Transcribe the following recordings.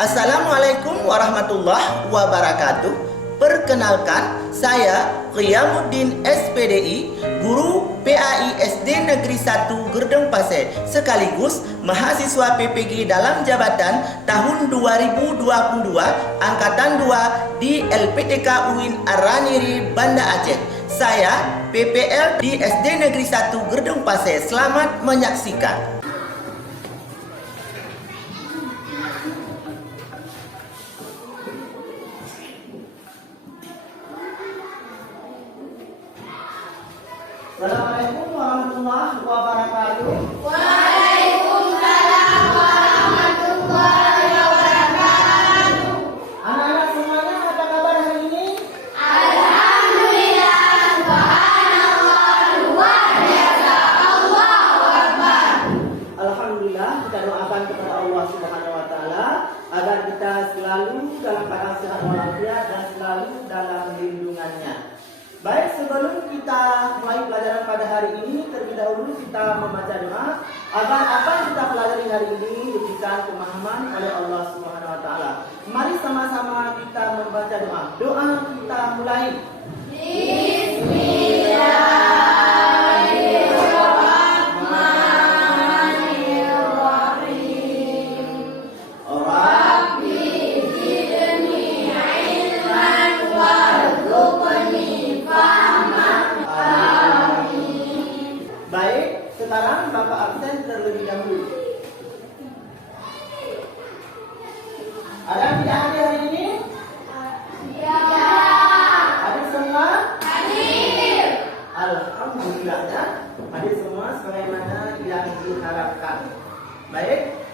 Assalamualaikum warahmatullahi wabarakatuh. Perkenalkan, saya Qiyamuddin SPDI, guru PAI SD Negeri 1 Gerdeng Pasir, sekaligus mahasiswa PPG dalam jabatan tahun 2022 Angkatan 2 di LPTK UIN Araniri, Banda Aceh. Saya PPL di SD Negeri 1 Gerdeng Pasir. Selamat menyaksikan. Assalamualaikum warahmatullahi wabarakatuh. Waalaikumsalam warahmatullahi wabarakatuh. Anak-anak semuanya, apa kabar hari ini? Alhamdulillah, subhanallah, luar biasa, Allahu Akbar. Alhamdulillah, kita doakan kepada Allah Subhanahu wa taala agar kita selalu dalam keadaan sehat walafiat dan selalu dalam lindungannya. Baik, sebelum kita mulai pelajaran pada hari ini, terlebih dahulu kita membaca doa agar apa yang kita pelajari hari ini diberikan pemahaman oleh Allah Subhanahu wa taala. Mari sama-sama kita membaca doa. Doa kita mulai. Baik, sekarang Bapak absen terlebih dahulu. Ada yang tidak hadir hari ini? Hadir semua? Hadir. Alhamdulillah ya. Hadir semua sebagaimana yang diharapkan. Baik.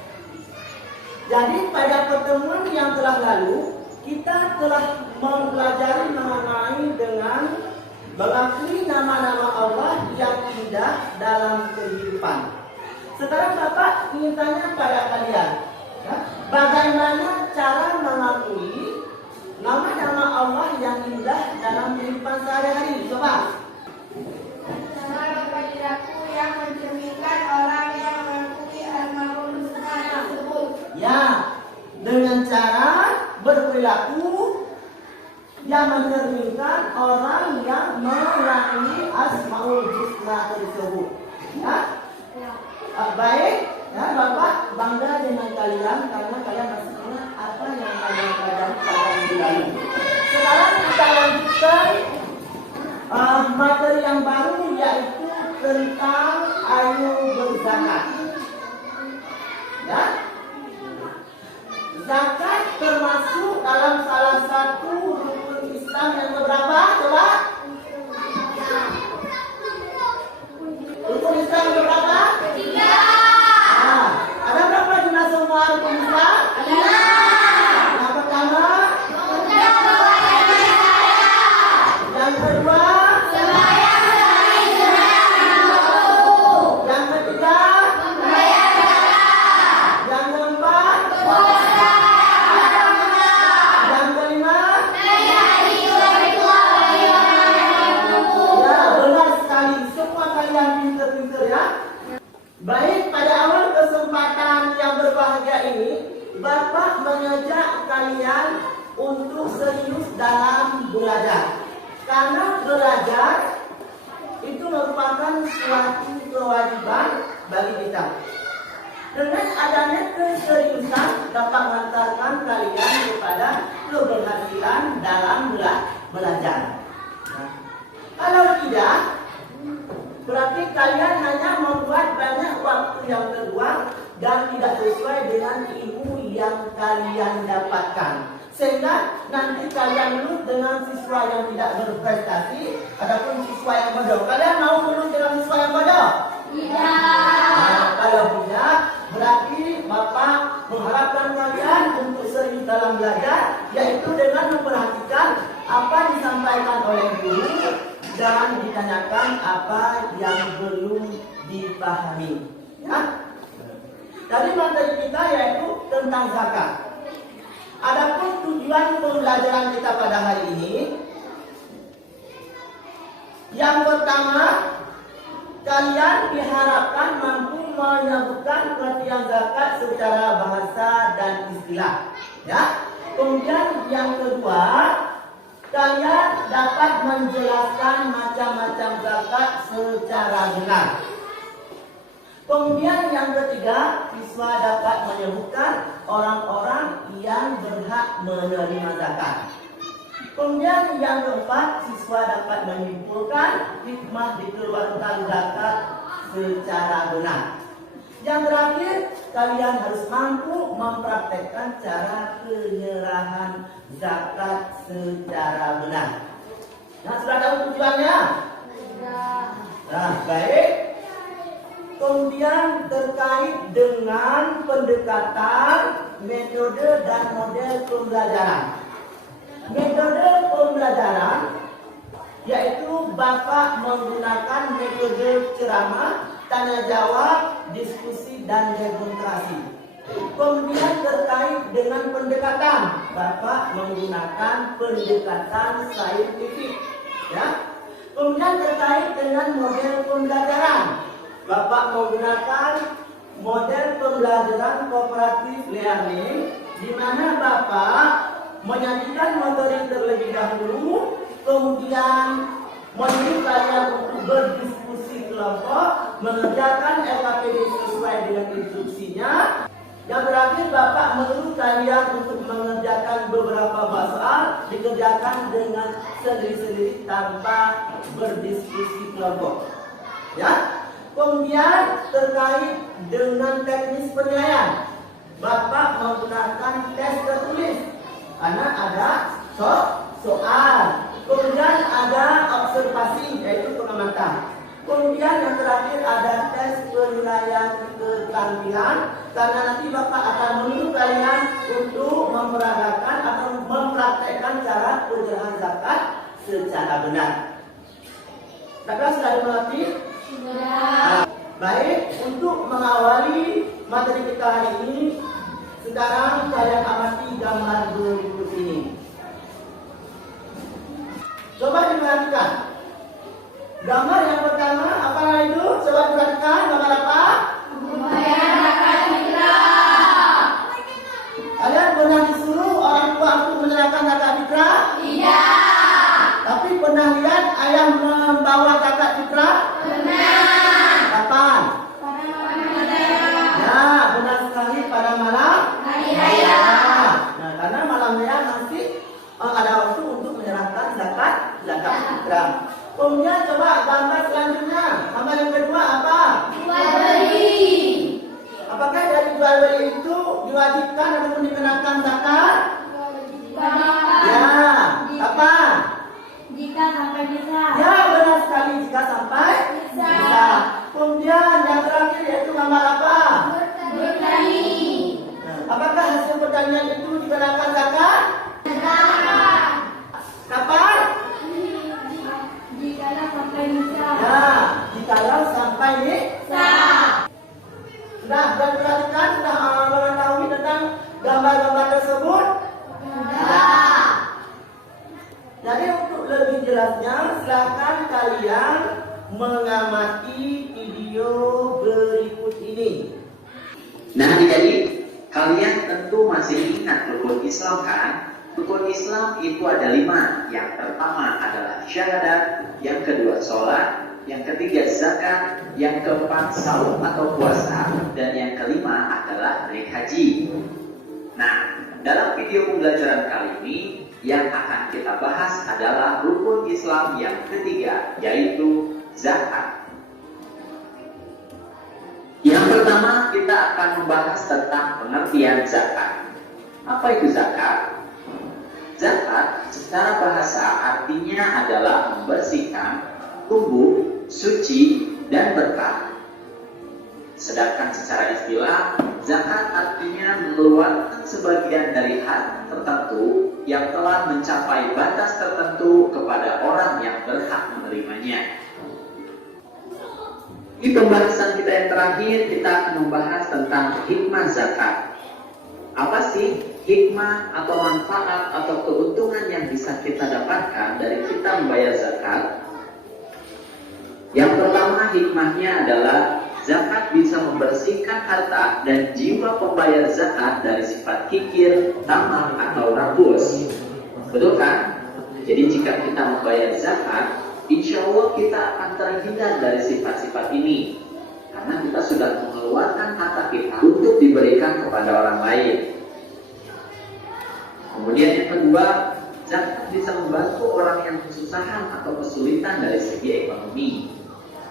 Jadi pada pertemuan yang telah lalu, kita telah mempelajari mengenai dengan mengakui nama-nama Allah yang indah dalam kehidupan. Sekarang Bapak ingin tanya pada kalian, ya, bagaimana cara mengakui nama-nama Allah yang indah dalam kehidupan sehari-hari? Coba. Nama perilaku yang mencerminkan orang yang mengakui Al-Maul Husna tersebut. Ya, dengan cara berperilaku yang mencerminkan orang yang mengakui Asmaul Husna tersebut. Ya, baik. Ya, Bapak bangga dengan kalian karena kalian masih ingat apa yang kalian pelajari pada minggu lalu. Sekarang kita lanjutkan materi yang baru, yaitu tentang ayo berzakat. Ya, zakat termasuk dalam salah satu rukun Islam yang berapa? Coba. Rukun Islam yang berapa? 3. Nah, ada berapa jumlah semua rukun Islam? Yang pertama, yang kedua, yang ketiga, yang keempat, yang kelima. Ya, benar sekali. Semua kalian pintar-pintar ya. Baik, pada awal kesempatan yang berbahagia ini, Bapak mengajak kalian untuk serius dalam belajar. Karena belajar itu merupakan suatu kewajiban bagi kita. Dengan adanya keseriusan dapat mengantarkan kalian kepada keberhasilan dalam belajar. Nah, kalau tidak, berarti kalian hanya membuat banyak waktu yang terbuang dan tidak sesuai dengan ilmu yang kalian dapatkan. Sehingga nanti kalian lulus dengan siswa yang tidak berprestasi ataupun siswa yang bodoh. Kalian mau lulus dengan siswa yang bodoh? Nah, kalau tidak, berarti Bapak mengharapkan kalian untuk serius dalam belajar, yaitu dengan memperhatikan apa disampaikan oleh guru dan ditanyakan apa yang belum dipahami. Ya. Dari materi kita yaitu tentang zakat. Adapun tujuan pembelajaran kita pada hari ini, yang pertama kalian diharapkan mampu menyebutkan pengertian zakat secara bahasa dan istilah. Ya. Kemudian yang kedua, kalian dapat menjelaskan macam-macam zakat secara benar. Kemudian yang ketiga, siswa dapat menyebutkan orang-orang yang berhak menerima zakat. Kemudian yang keempat, siswa dapat menyimpulkan hikmah dikeluarkan zakat secara benar. Yang terakhir, kalian harus mampu mempraktekkan cara penyerahan zakat secara benar. Nah, sudah tahu tujuannya? Nah, baik. Kemudian terkait dengan pendekatan, metode dan model pembelajaran. Metode pembelajaran yaitu Bapak menggunakan metode ceramah, tanya jawab, diskusi dan demonstrasi. Kemudian terkait dengan pendekatan, Bapak menggunakan pendekatan saintifik. Ya. Kemudian terkait dengan model pembelajaran, Bapak menggunakan model pembelajaran kooperatif learning, di mana Bapak menyajikan materi terlebih dahulu, kemudian menyuruh kalian untuk berdiskusi kelompok, mengerjakan LKPD sesuai dengan instruksinya. Yang terakhir, Bapak menyuruh kalian untuk mengerjakan beberapa soal, dikerjakan dengan sendiri-sendiri tanpa berdiskusi kelompok. Ya. Kemudian terkait dengan teknis penilaian, Bapak menggunakan tes tertulis karena ada soal. Kemudian ada observasi yaitu pengamatan. Kemudian yang terakhir ada tes penilaian keterampilan karena nanti Bapak akan menyuruh kalian untuk memperagakan atau mempraktekkan cara penyerahan zakat secara benar. Kakak sudah dimengerti? Nah, baik, untuk mengawali materi kita hari ini, sekarang kalian amati gambar berikut ini. Coba diperhatikan. Gambar yang pertama, apa itu? Coba diperhatikan, gambar apa? Membayar zakat fitrah. Kalian pernah disuruh orang tua untuk menyerahkan zakat fitrah? Tidak. Tapi pernah lihat ayah membawa zakat fitrah? Benar. Kapan? Pada malam raya. Ya, benar sekali pada malam Hari raya. Nah, karena malam raya masih ada waktu untuk menyerahkan zakat fitrah. Kemudian coba gambar selanjutnya. Gambar yang kedua apa? Jual beli. Apakah dari jual beli itu diwajibkan ataupun dikenakan zakat? Wajib. Ya, apa? Jika sampai bisa. Ya, benar sekali jika sampai bisa. Kemudian yang terakhir yaitu gambar apa? Bertani. Nah, apakah hasil pertanian itu dikenakan zakat? Zakat. Kapan? Jika sampai bisa. Ya, jikalau sampai bisa. Sudah diperhatikan, sudah mengetahui tentang gambar-gambar tersebut? Sudah. Jadi untuk lebih jelasnya, silakan kalian mengamati video berikut ini. Nah, jadi kalian tentu masih ingat rukun Islam kan? Rukun Islam itu ada 5. Yang pertama adalah syahadat, yang kedua sholat, yang ketiga zakat, yang keempat saum atau puasa, dan yang kelima adalah naik haji. Nah, dalam video pembelajaran kali ini yang akan kita bahas adalah rukun Islam yang ketiga, yaitu zakat. Yang pertama kita akan membahas tentang pengertian zakat. Apa itu zakat? Zakat secara bahasa artinya adalah membersihkan, tumbuh, suci, dan berkah. Sedangkan secara istilah, zakat artinya mengeluarkan sebagian dari harta tertentu yang telah mencapai batas tertentu kepada orang yang berhak menerimanya. Di pembahasan kita yang terakhir, kita akan membahas tentang hikmah zakat. Apa sih hikmah atau manfaat atau keuntungan yang bisa kita dapatkan dari kita membayar zakat? Yang pertama hikmahnya adalah zakat bisa membersihkan harta dan jiwa pembayar zakat dari sifat kikir, tamak, atau rakus. Betul kan? Jadi jika kita membayar zakat, insya Allah kita akan terhindar dari sifat-sifat ini. Karena kita sudah mengeluarkan harta kita untuk diberikan kepada orang lain. Kemudian yang kedua, zakat bisa membantu orang yang kesusahan atau kesulitan dari segi ekonomi.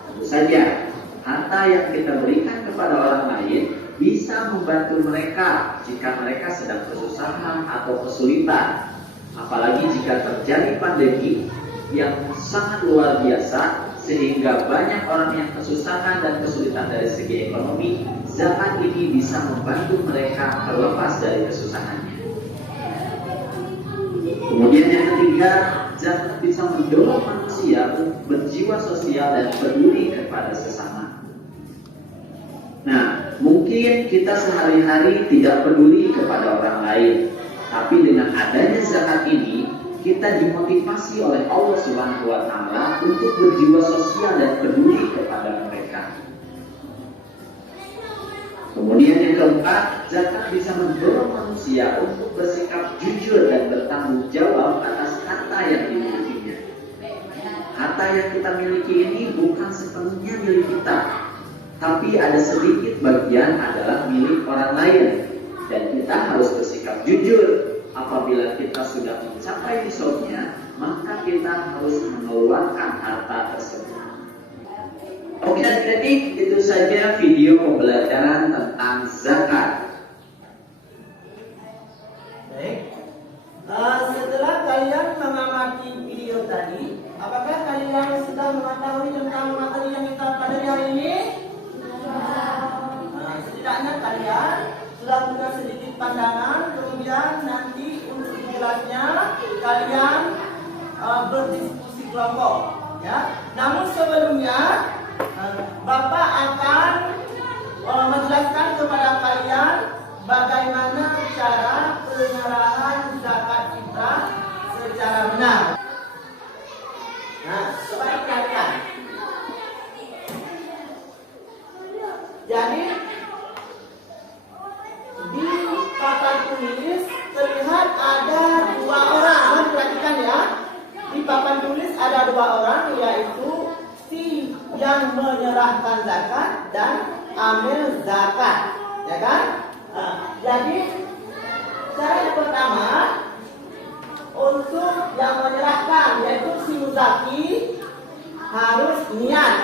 Tentu saja, harta yang kita berikan kepada orang lain bisa membantu mereka jika mereka sedang kesusahan atau kesulitan. Apalagi jika terjadi pandemi yang sangat luar biasa sehingga banyak orang yang kesusahan dan kesulitan dari segi ekonomi, zakat ini bisa membantu mereka terlepas dari kesusahannya. Kemudian yang ketiga, zakat bisa mendorong manusia untuk berjiwa sosial dan peduli kepada sesama. Nah, mungkin kita sehari-hari tidak peduli kepada orang lain, tapi dengan adanya zakat ini, kita dimotivasi oleh Allah Subhanahu wa Ta'ala untuk berjiwa sosial dan peduli kepada mereka. Kemudian yang keempat, zakat bisa mendorong manusia untuk bersikap jujur dan bertanggung jawab atas harta yang dimilikinya. Harta yang kita miliki ini bukan sepenuhnya milik kita, tapi ada sedikit bagian adalah milik orang lain. Dan kita harus bersikap jujur. Apabila kita sudah mencapai nisabnya, maka kita harus mengeluarkan harta tersebut. Oke adik-adik, itu saja video pembelajaran tentang zakat. Baik. Setelah kalian mengamati video tadi, apakah kalian sudah mengetahui tentang materi yang kita pelajari hari ini? Setidaknya kalian sudah punya sedikit pandangan, kemudian nanti untuk jelasnya kalian berdiskusi kelompok, ya. Namun sebelumnya Bapak akan menjelaskan kepada kalian bagaimana cara penyerahan zakat fitrah secara benar. Nah, coba perhatikan. Jadi di papan tulis terlihat ada dua orang. Perhatikan ya. Di papan tulis ada dua orang, yaitu si yang menyerahkan zakat dan amil zakat, ya kan? Jadi cara yang pertama untuk yang menyerahkan, yaitu si muzaki, harus niat.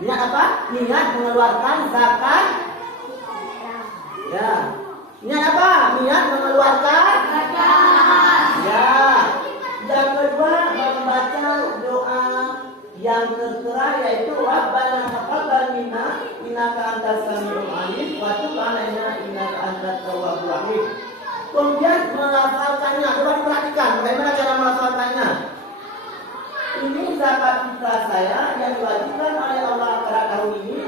Niat apa? Niat mengeluarkan zakat. Ya. Niat apa? Niat mengeluarkan zakat. Ya. Yang kedua membaca doa yang tertera, yaitu Rabbana taqabbal minna innaka antas samiul alim wa tub alaina innaka antat tawwabur rahim. Kemudian melafalkannya. Coba diperhatikan bagaimana cara melafalkannya. Ini zakat fitrah saya yang diwajibkan oleh Allah pada tahun ini.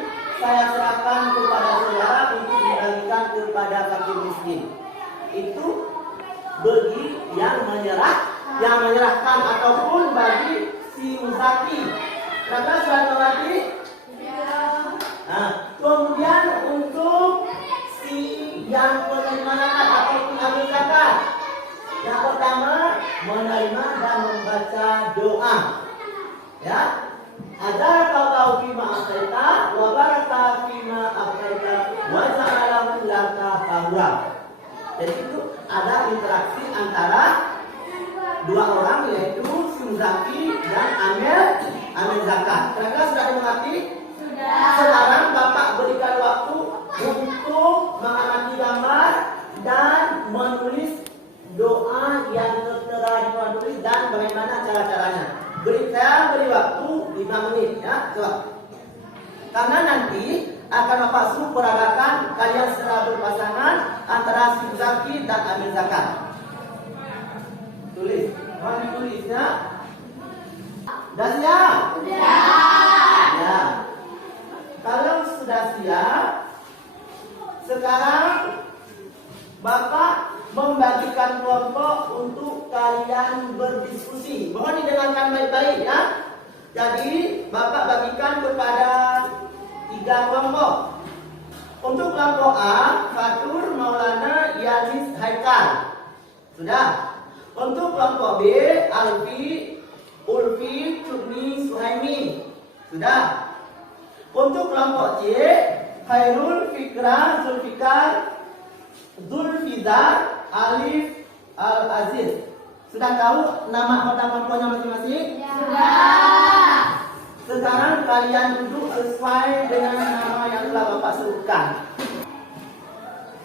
Saya serahkan kepada saudara untuk dibagikan kepada fakir miskin. Itu bagi yang menyerahkan ataupun bagi si muzaki. Maka sudah mengerti? Nah, kemudian untuk si yang menerima zakat ataupun amil zakat, yang pertama menerima dan membaca doa. Ya. Agar kau tahu fima ataita wa baraka fima ataita wa ja'alahu laka tahura. Jadi itu ada interaksi antara dua orang, yaitu si muzaki dan amil zakat. Kira-kira sudah dimengerti? Sudah. Sekarang Bapak berikan waktu untuk mengamati gambar dan menulis doa yang tertera di papan tulis dan bagaimana cara-caranya. Saya beri waktu 5 menit, ya. Coba. Karena nanti akan Bapak suruh peragakan kalian secara berpasangan antara si muzaki dan amil zakat. Tulis. Mau ditulisnya? Sudah siap? Sudah. Ya. Kalau sudah siap, sekarang Bapak membagikan kelompok untuk kalian berdiskusi. Mohon didengarkan baik-baik, ya. Jadi Bapak bagikan kepada 3 kelompok. Untuk kelompok A, Fatur Maulana Yanis Haikal. Sudah. Untuk kelompok B, Alfi Ulfi Cukni Suhaimi. Sudah. Untuk kelompok C, Khairul Fikra Zulfikar Zulfizar Alif Al-Aziz. Sudah tahu nama kota kelompoknya masing-masing? Sudah. Sekarang kalian duduk sesuai dengan nama yang telah Bapak sebutkan.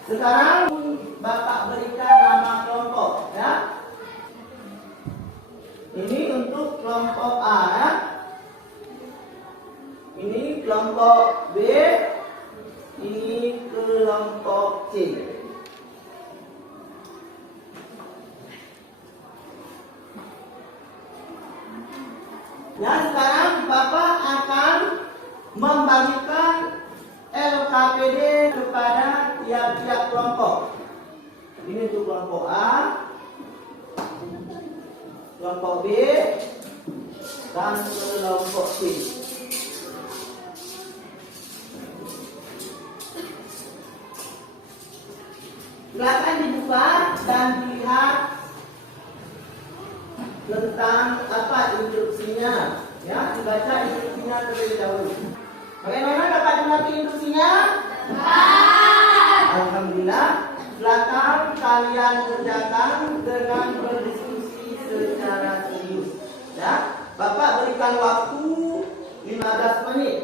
Sekarang Bapak berikan nama kelompok, ya. Ini untuk kelompok A, ya. Ini kelompok B, ini kelompok C. Ya, sekarang Bapak akan membagikan LKPD kepada tiap-tiap kelompok. Ini untuk kelompok A, kelompok B, dan kelompok C. Silakan dibuka dan dilihat tentang apa instruksinya, ya, dibaca instruksinya terlebih dahulu. Bagaimana dapat mengerti instruksinya? Alhamdulillah. Silakan kalian kerjakan dengan berdiskusi secara serius. Ya, Bapak berikan waktu 15 menit.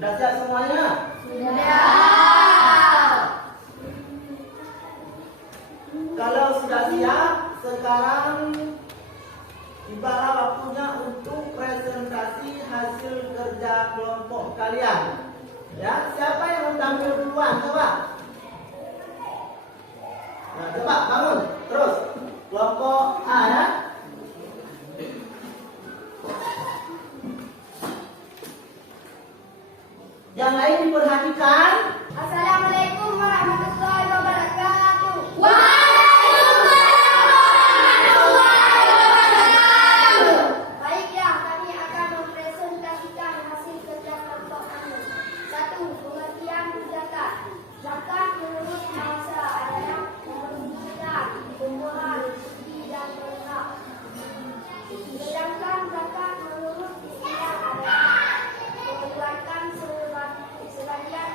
Sudah siap semuanya? Sudah. Kalau sudah siap, sekarang tibalah waktunya untuk presentasi hasil kerja kelompok kalian. Ya, siapa yang mau tampil duluan? Coba. Nah, coba bangun. Terus kelompok A, ya. Yang lain diperhatikan. Assalamualaikum warahmatullahi wabarakatuh. Baiklah, kami akan mempresentasikan hasil kerja kelompok kami. 1. Pengertian zakat. Zakat menurut bahasa adalah memberikan, pembuahan, suci dan berhak. Sedangkan zakat menurut istilah adalah mengeluarkan sebagian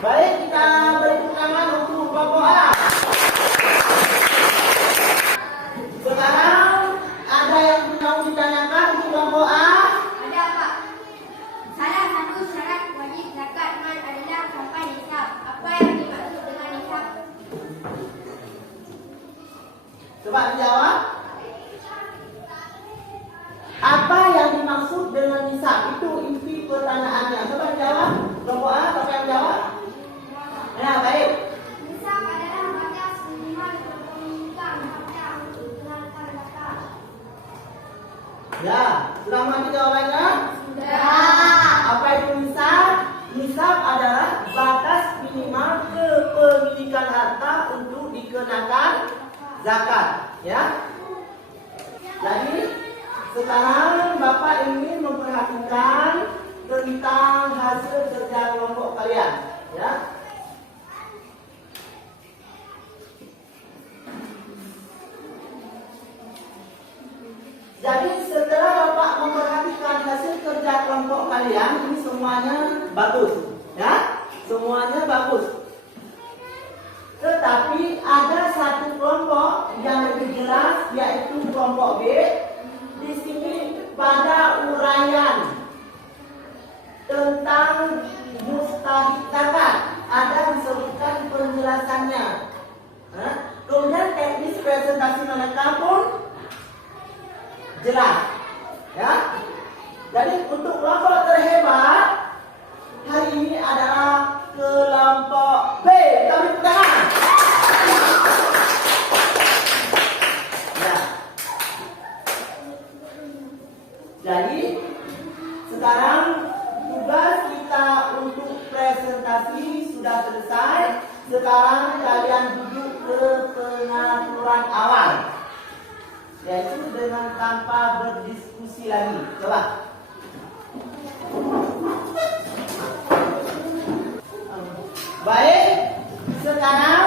Baik, kita beri tepuk tangan untuk kelompok A. Sekarang ada yang mau ditanyakan untuk kelompok A? Ada Pak. Salah satu syarat wajib zakat mal adalah sampai nisab. Apa yang dimaksud dengan nisab? Coba dijawab. Apa yang dimaksud dengan nisab? Itu inti pertanyaannya. Coba dijawab. Kelompok A, siapa yang jawab? Ya, baik. Nisab adalah batas minimal kepemilikan harta untuk mengenakan zakat. Ya, sudah mengerti jawabannya? Sudah. Apa itu nisab? Nisab adalah batas minimal kepemilikan harta untuk dikenakan zakat. Ya. Jadi sekarang Bapak ingin memperhatikan tentang hasil kerja kelompok kalian. Ya. Jadi setelah Bapak memperhatikan hasil kerja kelompok kalian, ini semuanya bagus, ya, semuanya bagus. Tetapi ada satu kelompok yang lebih jelas, yaitu kelompok B. Di sini pada uraian tentang mustahik zakat ada disebutkan penjelasannya. Kemudian teknis presentasi mereka pun jelas, ya. Jadi untuk kelompok terhebat hari ini adalah kelompok B. Kita beri tepuk tangan. Ya. Jadi sekarang tugas kita untuk presentasi sudah selesai. Sekarang kalian duduk ke pengaturan awal, yaitu dengan tanpa berdiskusi lagi. Coba. Baik, sekarang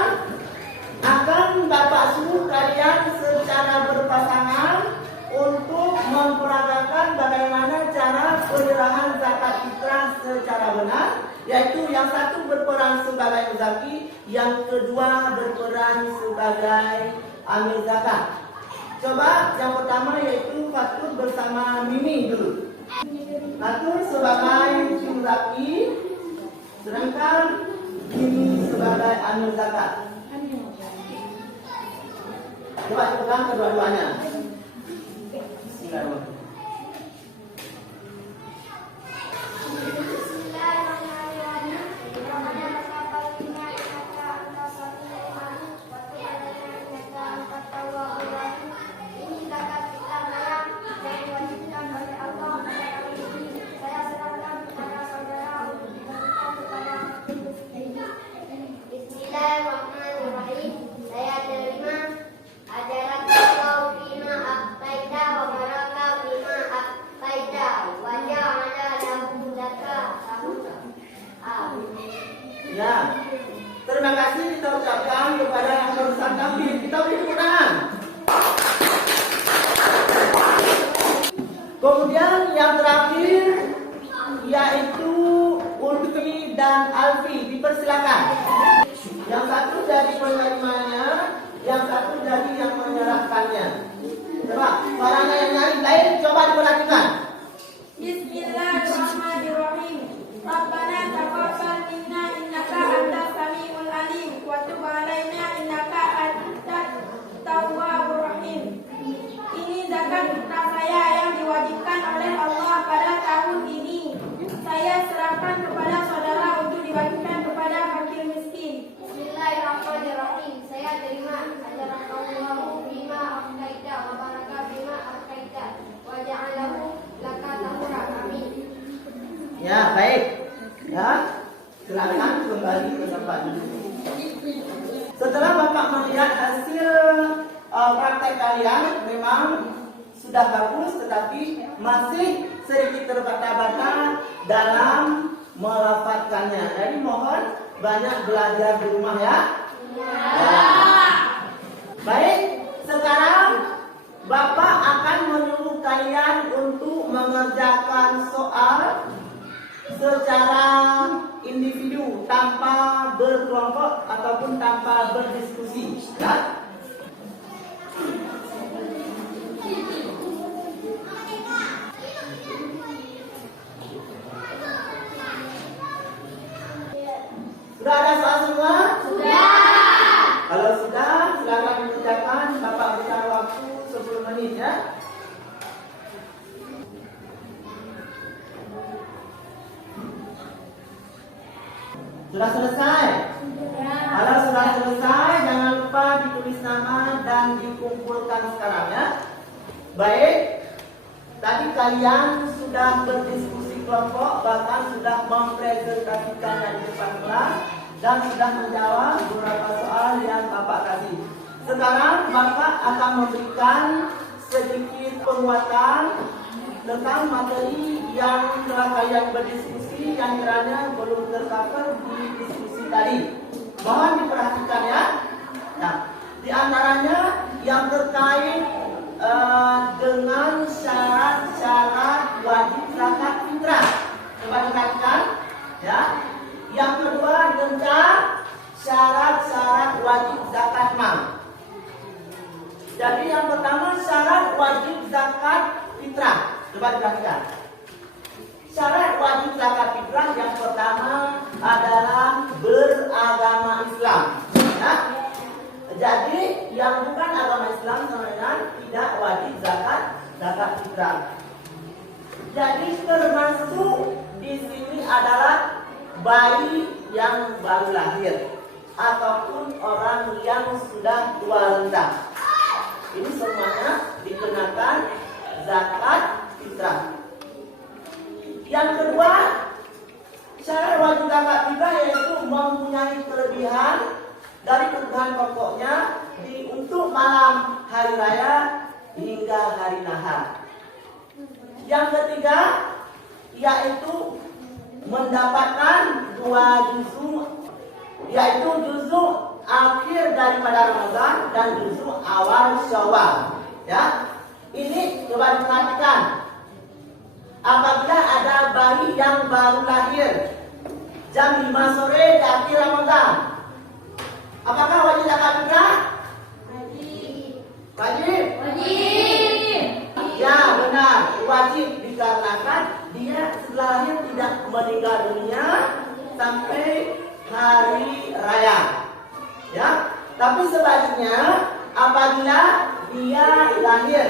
akan Bapak suruh kalian secara berpasangan untuk memperagakan bagaimana cara penyerahan zakat fitrah secara benar, yaitu yang satu berperan sebagai muzaki, yang kedua berperan sebagai amil zakat. Coba yang pertama yaitu Fatur bersama Mimi dulu. Fatur sebagai muzaki, sedangkan Mimi sebagai amil zakat. Coba pegang kedua-duanya. Bismillahirrahmanirrahim. Bismillahirrahmanirrahim. Saya terima ajaran Allah bima aqtaida wa baraka bima aqtaida wa ja'ala lahu zakat. Ya. Terima kasih kita ucapkan kepada yang barusan tampil. Kita beri tepuk tangan. Kemudian yang terakhir yaitu Ulfi dan Alfi, dipersilakan. Yang satu jadi penerimanya, yang satu jadi yang menyerahkannya. Coba, suaranya yang lain coba diperhatikan. Bismillahirrahmanirrahim. Rabbana taqabbal minna innaka antas samiul alim wa tub alaina innaka antat tawwabur rahim. Ini zakat fitrah saya yang diwajibkan oleh Allah pada tahun ini. Saya serahkan kepada saudara untuk dibagikan kepada fakir miskin. Bismillahirrahmanirrahim. Saya terima ajaran Allah bima aqtaida wa baraka bima aqtaida wa ja'alahu laka tahura. Amin. Ya, baik. Ya, silakan kembali ke tempat. Setelah Bapak melihat hasil praktek kalian, memang sudah bagus, tetapi masih sedikit terbata-bata dalam melafadzkannya. Jadi mohon banyak belajar di rumah ya. Ya. Baik, sekarang Bapak akan menyuruh kalian untuk mengerjakan soal secara individu tanpa berkelompok ataupun tanpa berdiskusi. Ya. Sudah ada soal semua? Kalau sudah, silakan dikerjakan. Bapak berikan waktu 10 menit ya. Sudah selesai? Kalau sudah selesai, jangan lupa ditulis nama dan dikumpulkan sekarang ya. Baik, tadi kalian sudah berdiskusi kelompok, bahkan sudah mempresentasikannya di depan kelas dan sudah menjawab beberapa soal yang Bapak kasih. Sekarang Bapak akan memberikan sedikit penguatan tentang materi yang telah kalian berdiskusi yang kiranya belum tercover di diskusi tadi. Mohon diperhatikan ya. Nah, di antaranya yang terkait dengan syarat-syarat wajib zakat fitrah. Coba dengarkan ya. Yang kedua tentang syarat-syarat wajib zakat mal. Jadi yang pertama syarat wajib zakat fitrah. Coba perhatikan. Syarat wajib zakat fitrah yang pertama adalah beragama Islam. Ya. Jadi yang bukan agama Islam sebenarnya tidak wajib zakat fitrah. Jadi termasuk di sini adalah bayi yang baru lahir ataupun orang yang sudah tua renta. Ini semuanya dikenakan zakat fitrah. Yang kedua, syarat wajib zakat fitrah yaitu mempunyai kelebihan dari kebutuhan pokoknya untuk malam hari raya hingga hari nahar. Yang ketiga, yaitu mendapatkan 2 juzuk, yaitu juzuk akhir daripada Ramadan dan juzuk awal Syawal. Ya, ini coba diperhatikan. Apabila ada bayi yang baru lahir jam 5 sore di akhir Ramadan, apakah wajib zakat fitrah? Wajib. Ya benar, wajib dikarenakan dia setelah lahir tidak meninggal dunia sampai hari raya. Ya, tapi sebaliknya apabila dia lahir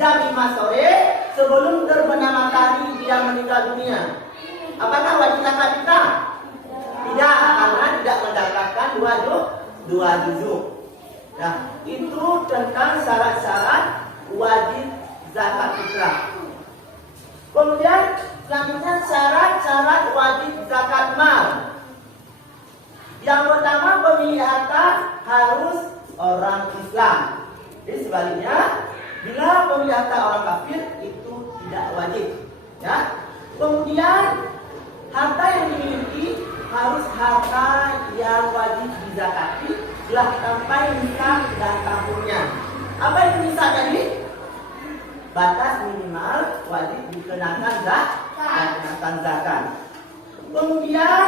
jam 5 sore sebelum terbenam matahari dia meninggal dunia, apakah wajib zakat fitrah? Tidak, karena tidak mendapatkan 2 juzuk. Nah, itu tentang syarat-syarat wajib zakat fitrah. Kemudian selanjutnya syarat-syarat wajib zakat mal. Yang pertama, pemilik harta harus orang Islam. Jadi sebaliknya, bila pemilik harta orang kafir itu tidak wajib. Ya. Kemudian harta yang dimiliki harus harta yang wajib dizakati telah sampai nisab dan tahunnya. Apa itu nisab tadi? Batas minimal wajib dikenakan zakat. Kemudian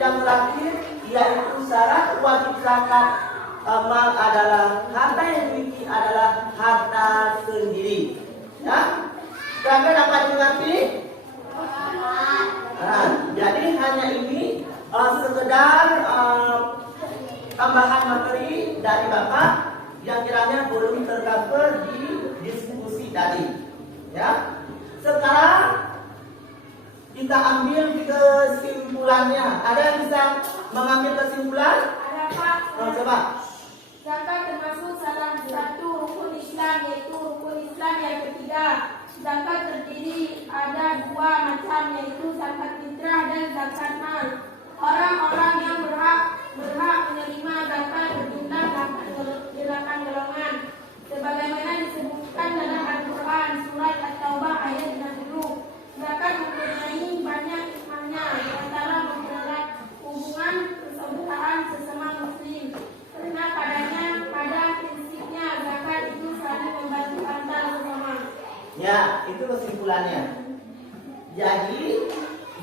yang terakhir yaitu syarat wajib zakat mal adalah harta yang dimiliki adalah harta sendiri. Ya, silakan apa dimengerti? Nah, jadi hanya ini sekedar tambahan materi dari Bapak yang kiranya belum tercover di diskusi tadi. Ya, sekarang kita ambil kesimpulannya. Ada yang bisa mengambil kesimpulan? Ada Pak. Coba. Zakat termasuk salah satu rukun Islam, yaitu rukun Islam yang ketiga. Zakat terdiri ada 2 macam, yaitu zakat fitrah dan zakat mal. Orang-orang yang berhak menerima zakat berjumlah 8 golongan, sebagaimana disebutkan dalam Al-Quran surat At-Taubah ayat 60. Zakat mempunyai banyak hikmahnya, di antara mempererat hubungan persaudaraan sesama muslim. Karena pada prinsipnya zakat itu saling membantu antar sesama. Ya, itu kesimpulannya. Jadi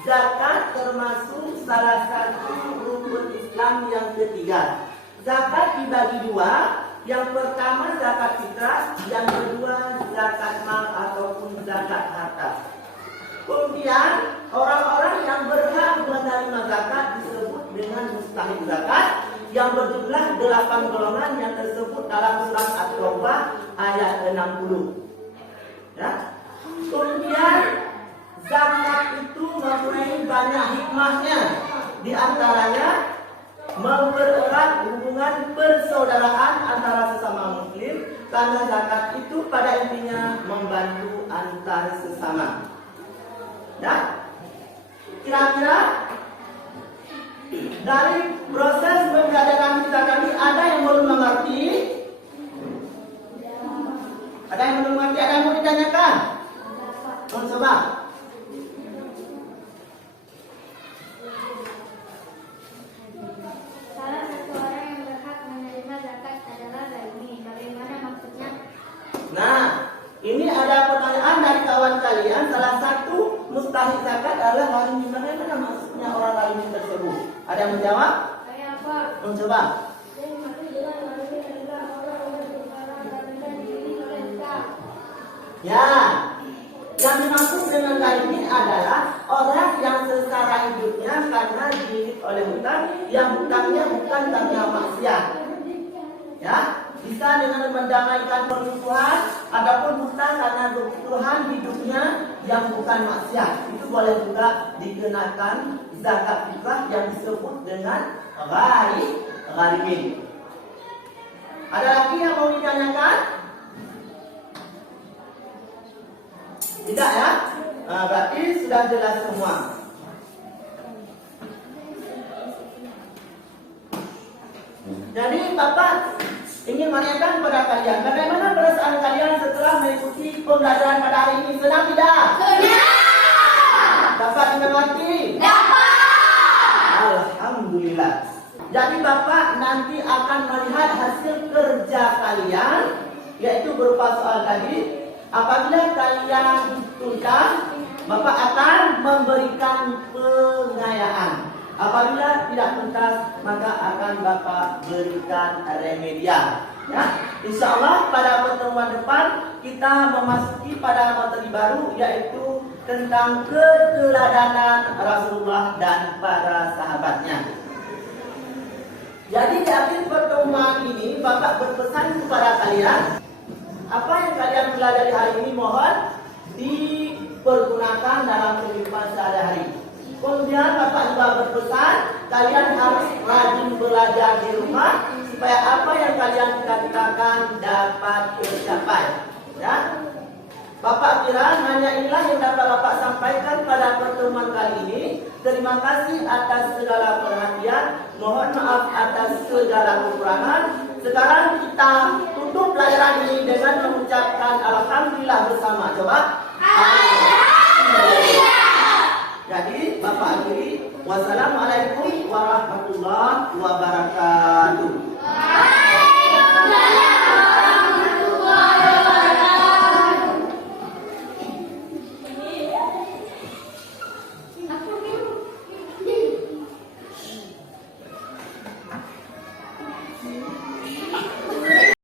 zakat termasuk salah satu rukun Islam yang ketiga. Zakat dibagi dua. Yang pertama zakat fitrah, yang kedua zakat mal ataupun zakat harta. Kemudian orang-orang yang berhak menerima zakat disebut dengan mustahik zakat yang berjumlah 8 golongan yang tersebut dalam surat At-Taubah ayat 60. Ya. Kemudian zakat itu mempunyai banyak hikmahnya. Di antaranya mempererat hubungan persaudaraan antara sesama muslim, karena zakat itu pada intinya membantu antar sesama. Ya, kira-kira dari proses pembelajaran kita kali ada yang belum mengerti? Ada yang belum mengerti? Ada yang mau ditanyakan? Coba. Salah satu orang yang berhak menerima zakat adalah Zaini. Bagaimana maksudnya? Nah, ini ada pertanyaan dari kawan kalian. Salah satu mustahik zakat adalah gharim. Bagaimana maksudnya orang gharim tersebut? Ada yang menjawab? Saya apa? Mencoba. Yang maksud dengan gharim adalah orang yang berkara diri oleh Islam. Ya, yang dimaksud dengan gharim adalah orang yang secara hidupnya karena dihidup oleh hutang, yang hutangnya bukan karena maksiat. Ya, bisa dengan mendamaikan permusuhan, adapun hutang karena kebutuhan hidupnya yang bukan maksiat. Itu boleh juga dikenakan zakat fitrah yang disebut dengan gharimin. Ada lagi yang mau ditanyakan? Tidak ya? Nah, berarti sudah jelas semua. Jadi Bapak ingin menanyakan kepada kalian, bagaimana perasaan kalian setelah mengikuti pembelajaran pada hari ini? Senang tidak? Senang! Dapat dimengerti? Dapat! Alhamdulillah. Jadi Bapak nanti akan melihat hasil kerja kalian, yaitu berupa soal tadi. Apabila kalian tuntas, Bapak akan memberikan pengayaan. Apabila tidak tuntas, maka akan Bapak berikan remedial. Ya, insya Allah pada pertemuan depan kita memasuki pada materi baru, yaitu tentang keteladanan Rasulullah dan para sahabatnya. Jadi di akhir pertemuan ini Bapak berpesan kepada kalian, apa yang kalian pelajari hari ini mohon dipergunakan dalam kehidupan sehari-hari. Kemudian Bapak juga berpesan kalian harus rajin belajar di rumah supaya apa yang kalian cita-citakan dapat tercapai. Ya, Bapak kira hanya inilah yang dapat Bapak sampaikan pada pertemuan kali ini. Terima kasih atas segala perhatian. Mohon maaf atas segala kekurangan. Sekarang kita tutup pelajaran ini dengan mengucapkan alhamdulillah bersama. Coba. Alhamdulillah. Jadi Bapak akhiri. Wassalamualaikum.